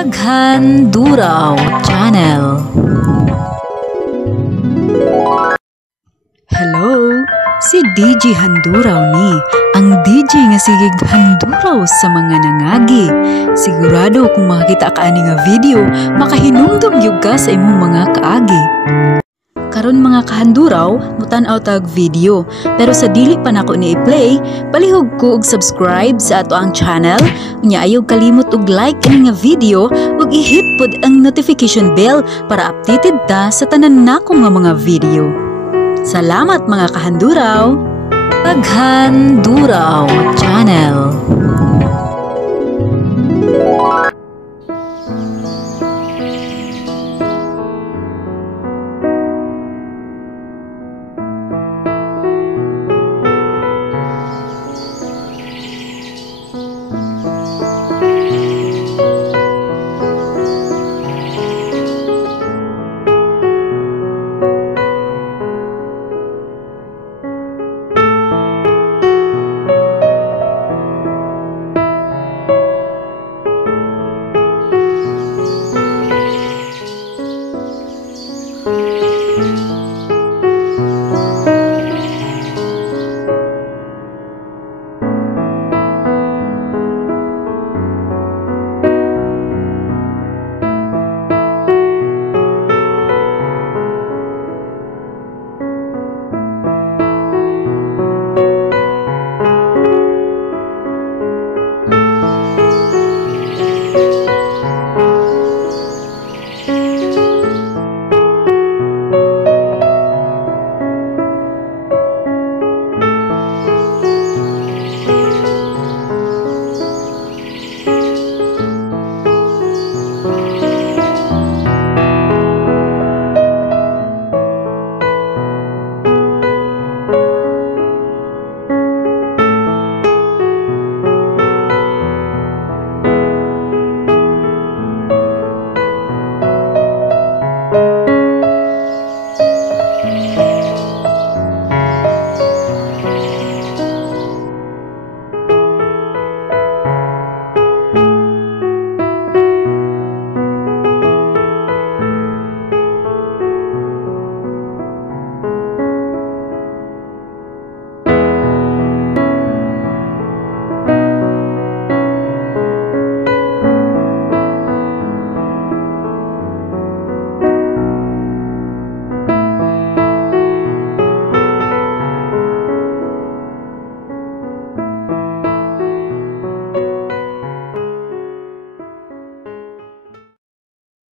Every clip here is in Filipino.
Paghanduraw Channel. Hello, si DJ Handuraw ni, ang DJ nga sigig handuraw sa mga nangagi. Sigurado kung makakita ka ani nga video, makahinumdum yung ka sa imong mga kaagi. Karon mga kahanduraw, mutan-aw tag video, pero sa dili pa nako ni i-play, palihog ko og subscribe sa ato ang channel, unya ayaw kalimot og like ani nga video ug i-hit pod ang notification bell para updated ta sa tanan nako nga mga video. Salamat mga kahanduraw! Paghanduraw Channel.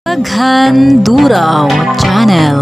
Paghanduraw Channel.